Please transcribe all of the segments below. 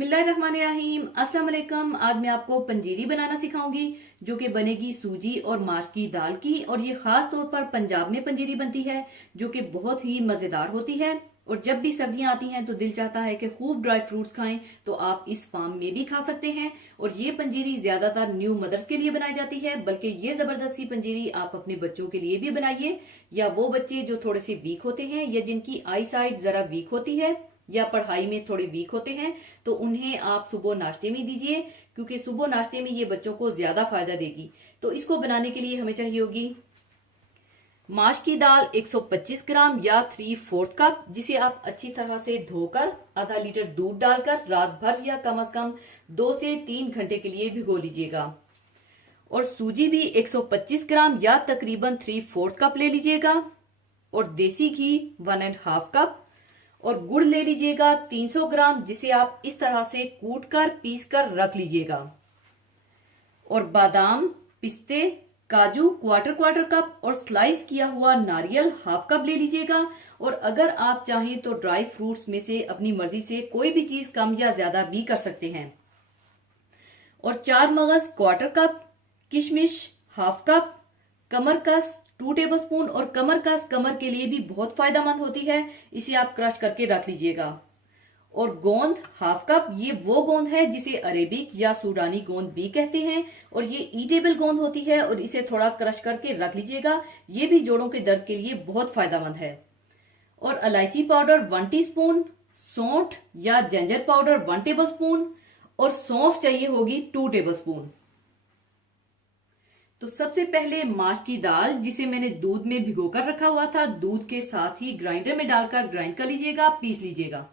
बिस्मिल्लाहिर्रहमानिर्रहीम। अस्सलाम वालेकुम। आज मैं आपको पंजीरी बनाना सिखाऊंगी जो कि बनेगी सूजी और माश की दाल की। और ये खास तौर पर पंजाब में पंजीरी बनती है जो कि बहुत ही मजेदार होती है। और जब भी सर्दियां आती हैं तो दिल चाहता है कि खूब ड्राई फ्रूट्स खाएं, तो आप इस फार्म में भी खा सकते हैं। और ये पंजीरी ज्यादातर न्यू मदर्स के लिए बनाई जाती है, बल्कि ये जबरदस्ती पंजीरी आप अपने बच्चों के लिए भी बनाइए, या वो बच्चे जो थोड़े से वीक होते हैं या जिनकी आई साइट जरा वीक होती है या पढ़ाई में थोड़े वीक होते हैं, तो उन्हें आप सुबह नाश्ते में दीजिए, क्योंकि सुबह नाश्ते में ये बच्चों को ज्यादा फायदा देगी। तो इसको बनाने के लिए हमें चाहिए होगी माश की दाल 125 ग्राम या 3/4 कप, जिसे आप अच्छी तरह से धोकर आधा लीटर दूध डालकर रात भर या कम से कम 2 से 3 घंटे के लिए भिगो लीजिएगा। और सूजी भी 125 ग्राम या तकरीबन 3/4 कप ले लीजिएगा। और देसी घी 1.5 कप। और गुड़ ले लीजिएगा 300 ग्राम, जिसे आप इस तरह से कूट कर पीस कर रख लीजिएगा। और बादाम, पिस्ते, काजू क्वार्टर कप और स्लाइस किया हुआ नारियल 1/2 कप ले लीजिएगा। और अगर आप चाहें तो ड्राई फ्रूट्स में से अपनी मर्जी से कोई भी चीज कम या ज्यादा भी कर सकते हैं। और 4 मगज 1/4 कप, किशमिश 1/2 कप, कमरकस 2 टेबलस्पून। और कमरकस कमर के लिए भी बहुत फायदेमंद होती है, इसे आप क्रश करके रख लीजिएगा। और गोंद 1/2 कप, ये वो गोंद है जिसे अरेबिक या सूडानी गोंद भी कहते हैं, और ये ईटेबल गोंद होती है, और इसे थोड़ा क्रश करके रख लीजिएगा। ये भी जोड़ों के दर्द के लिए बहुत फायदेमंद है। और इलायची पाउडर 1 टीस्पून, सौंठ या जिंजर पाउडर 1 टेबलस्पून, और सौंफ चाहिए होगी 2 टेबलस्पून। तो सबसे पहले माश की दाल, जिसे मैंने दूध में भिगोकर रखा हुआ था, दूध के साथ ही ग्राइंडर में डालकर ग्राइंड कर लीजिएगा, पीस लीजिएगा।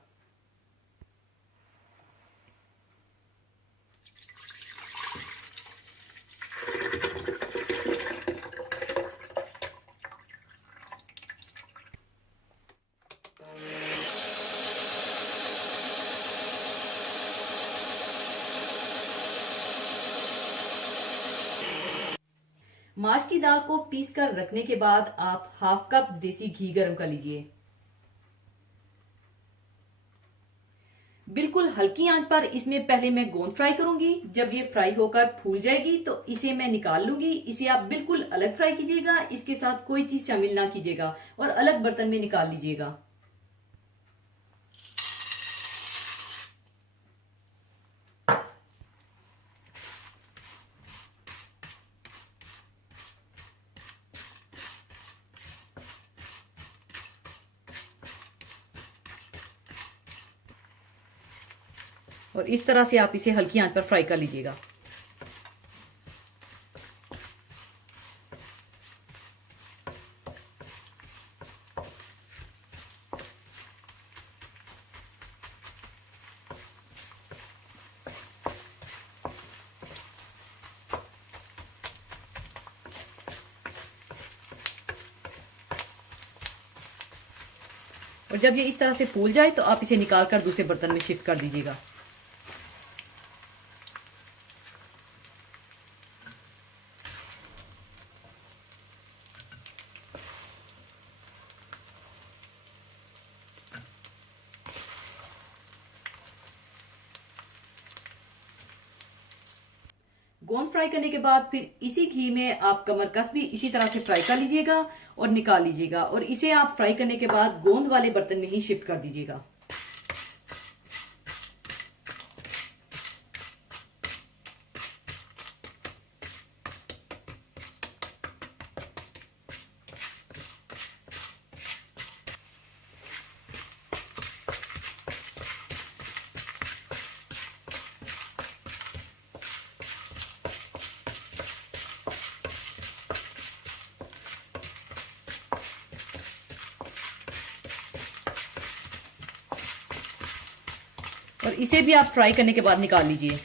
माश की दाल को पीस कर रखने के बाद आप 1/2 कप देसी घी गर्म कर लीजिए। बिल्कुल हल्की आंच पर इसमें पहले मैं गोंद फ्राई करूंगी। जब ये फ्राई होकर फूल जाएगी तो इसे मैं निकाल लूंगी। इसे आप बिल्कुल अलग फ्राई कीजिएगा, इसके साथ कोई चीज शामिल ना कीजिएगा, और अलग बर्तन में निकाल लीजिएगा। और इस तरह से आप इसे हल्की आंच पर फ्राई कर लीजिएगा। और जब ये इस तरह से फूल जाए तो आप इसे निकालकर दूसरे बर्तन में शिफ्ट कर दीजिएगा। गोंद फ्राई करने के बाद फिर इसी घी में आप कमरकस भी इसी तरह से फ्राई कर लीजिएगा और निकाल लीजिएगा। और इसे आप फ्राई करने के बाद गोंद वाले बर्तन में ही शिफ्ट कर दीजिएगा। और इसे भी आप फ्राई करने के बाद निकाल लीजिए।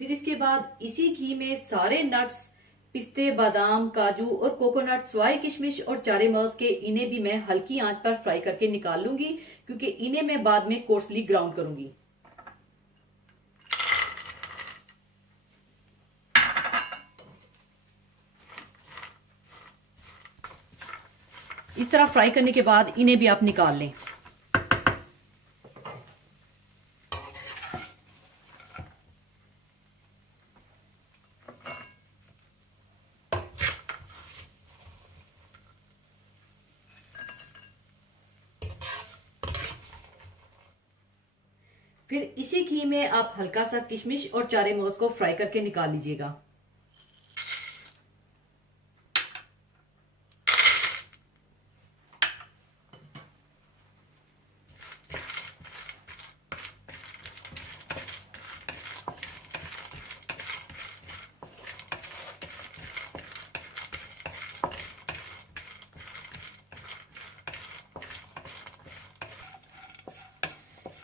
फिर इसके बाद इसी घी में सारे नट्स, पिस्ते, बादाम, काजू और कोकोनट, स्वाई किशमिश और चारे मगज के, इन्हें भी मैं हल्की आंच पर फ्राई करके निकाल लूंगी, क्योंकि इन्हें मैं बाद में कोर्सली ग्राउंड करूंगी। इस तरह फ्राई करने के बाद इन्हें भी आप निकाल लें। फिर इसी घी में आप हल्का सा किशमिश और चारे मगज को फ्राई करके निकाल लीजिएगा।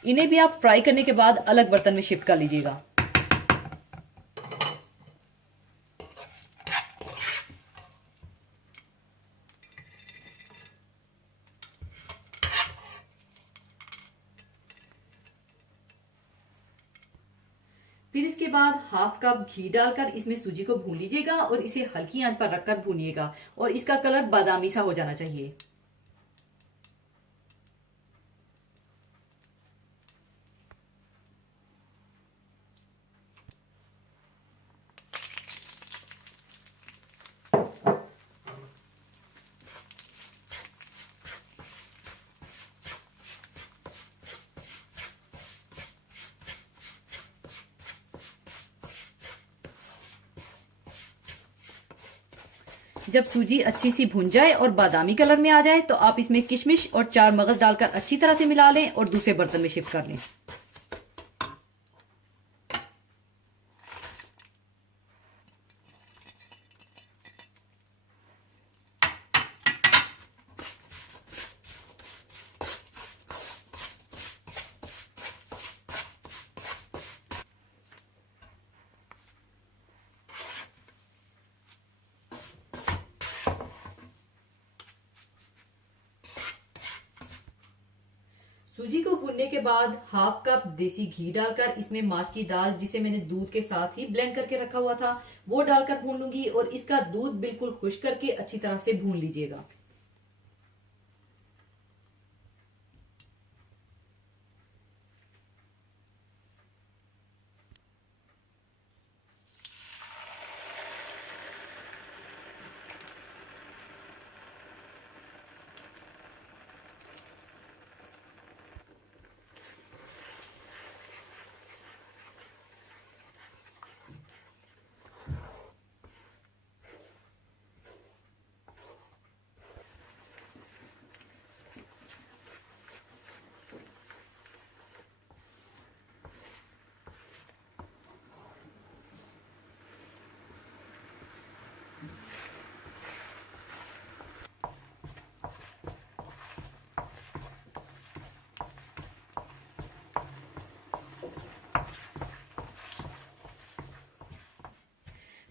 इन्हें भी आप फ्राई करने के बाद अलग बर्तन में शिफ्ट कर लीजिएगा। फिर इसके बाद हाफ कप घी डालकर इसमें सूजी को भून लीजिएगा और इसे हल्की आंच पर रखकर भूनिएगा और इसका कलर बादामी सा हो जाना चाहिए। जब सूजी अच्छी सी भुन जाए और बादामी कलर में आ जाए तो आप इसमें किशमिश और चार मगज डालकर अच्छी तरह से मिला लें और दूसरे बर्तन में शिफ्ट कर लें। सूजी को भूनने के बाद हाफ कप देसी घी डालकर इसमें माश की दाल, जिसे मैंने दूध के साथ ही ब्लेंड करके रखा हुआ था, वो डालकर भून लूंगी और इसका दूध बिल्कुल खुश्क करके अच्छी तरह से भून लीजिएगा।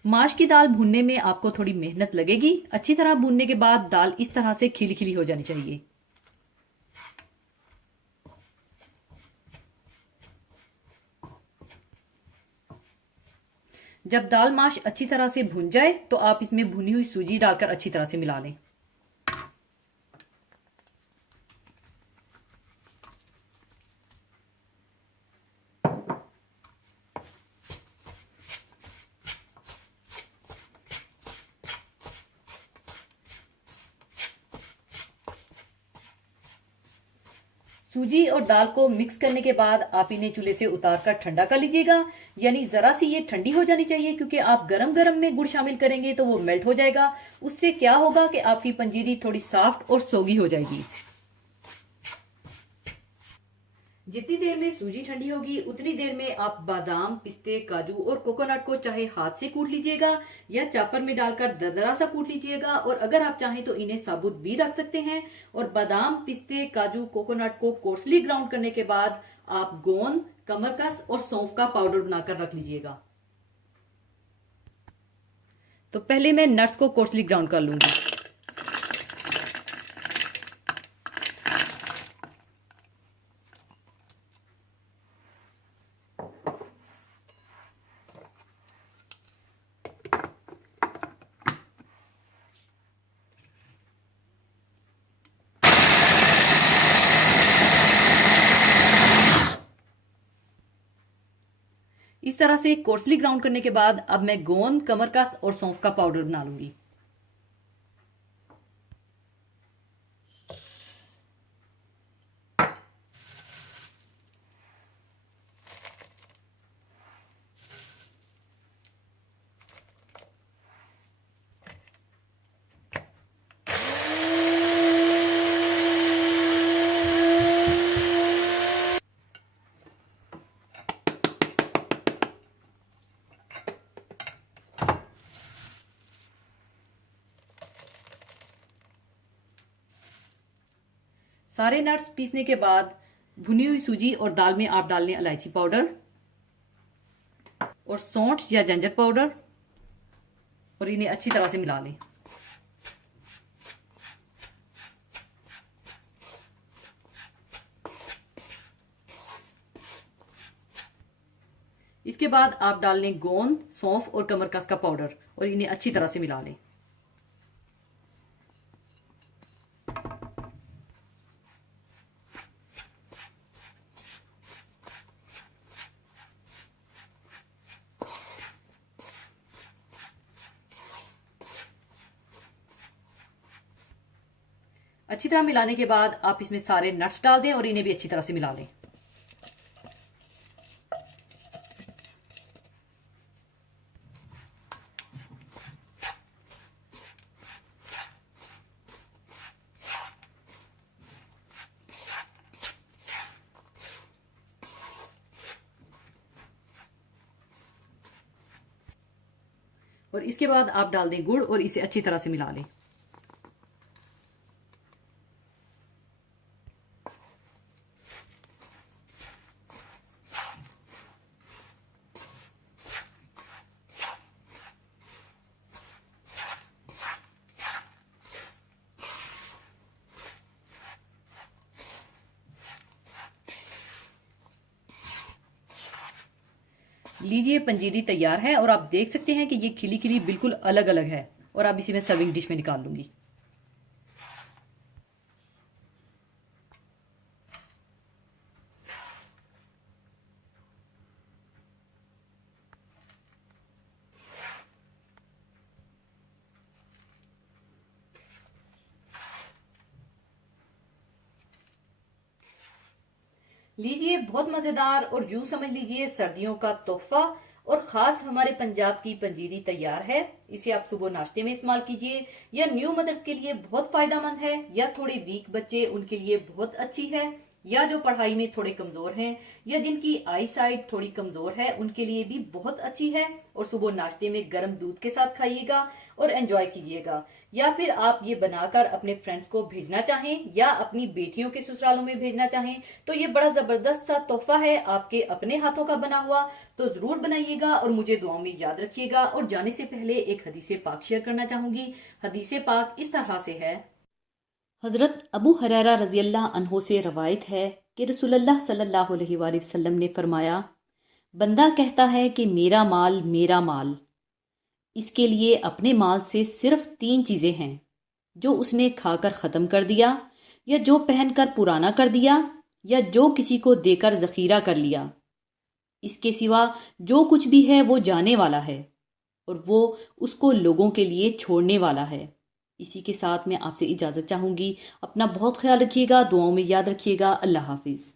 माश की दाल भूनने में आपको थोड़ी मेहनत लगेगी। अच्छी तरह भूनने के बाद दाल इस तरह से खिली खिली हो जानी चाहिए। जब दाल माश अच्छी तरह से भुन जाए तो आप इसमें भुनी हुई सूजी डालकर अच्छी तरह से मिला लें। सूजी और दाल को मिक्स करने के बाद आप इन्हें चूल्हे से उतार कर ठंडा कर लीजिएगा। यानी जरा सी ये ठंडी हो जानी चाहिए, क्योंकि आप गरम गरम में गुड़ शामिल करेंगे तो वो मेल्ट हो जाएगा। उससे क्या होगा कि आपकी पंजीरी थोड़ी सॉफ्ट और सोगी हो जाएगी। जितनी देर में सूजी ठंडी होगी उतनी देर में आप बादाम, पिस्ते, काजू और कोकोनट को चाहे हाथ से कूट लीजिएगा या चॉपर में डालकर दरदरा सा कूट लीजिएगा, और अगर आप चाहें तो इन्हें साबुत भी रख सकते हैं। और बादाम, पिस्ते, काजू, कोकोनट को कोर्सली ग्राउंड करने के बाद आप गोंद, कमरकस और सौंफ का पाउडर बनाकर रख लीजिएगा। तो पहले मैं नट्स को कोर्सली ग्राउंड कर लूंगी। इस तरह से कोर्सली ग्राउंड करने के बाद अब मैं गोंद, कमरकस और सौंफ का पाउडर बना लूंगी। सारे नट्स पीसने के बाद भुनी हुई सूजी और दाल में आप डाल लें इलायची पाउडर और सौंठ या जिंजर पाउडर और इन्हें अच्छी तरह से मिला लें। इसके बाद आप डाल लें गोंद, सौंफ और कमरकस का पाउडर और इन्हें अच्छी तरह से मिला लें। अच्छी तरह मिलाने के बाद आप इसमें सारे नट्स डाल दें और इन्हें भी अच्छी तरह से मिला लें। और इसके बाद आप डाल दें गुड़ और इसे अच्छी तरह से मिला लें। लीजिए पंजीरी तैयार है और आप देख सकते हैं कि ये खिली खिली बिल्कुल अलग अलग है। और अब इसे मैं सर्विंग डिश में निकाल लूंगी। लीजिए बहुत मजेदार और यूं समझ लीजिए सर्दियों का तोहफा और खास हमारे पंजाब की पंजीरी तैयार है। इसे आप सुबह नाश्ते में इस्तेमाल कीजिए या न्यू मदर्स के लिए बहुत फायदेमंद है, या थोड़े वीक बच्चे उनके लिए बहुत अच्छी है, या जो पढ़ाई में थोड़े कमजोर हैं या जिनकी आई साइट थोड़ी कमजोर है उनके लिए भी बहुत अच्छी है। और सुबह नाश्ते में गर्म दूध के साथ खाइएगा और एंजॉय कीजिएगा। या फिर आप ये बनाकर अपने फ्रेंड्स को भेजना चाहें या अपनी बेटियों के ससुरालों में भेजना चाहें तो ये बड़ा जबरदस्त सा तोहफा है आपके अपने हाथों का बना हुआ। तो जरूर बनाइएगा और मुझे दुआ में याद रखिएगा। और जाने से पहले एक हदीसे पाक शेयर करना चाहूंगी। हदीसे पाक इस तरह से है। हजरत अबू हुरैरा रजी अल्लाह अन्हो से रवायत है कि रसूलुल्लाह सल्लल्लाहु अलैहि वसल्लम ने फरमाया, बंदा कहता है कि मेरा माल, इसके लिए अपने माल से सिर्फ 3 चीजें हैं, जो उसने खाकर खत्म कर दिया, या जो पहनकर पुराना कर दिया, या जो किसी को देकर जखीरा कर लिया। इसके सिवा जो कुछ भी है वो जाने वाला है और वो उसको लोगों के लिए छोड़ने वाला है। इसी के साथ मैं आपसे इजाजत चाहूंगी। अपना बहुत ख्याल रखिएगा, दुआओं में याद रखिएगा। अल्लाह हाफिज।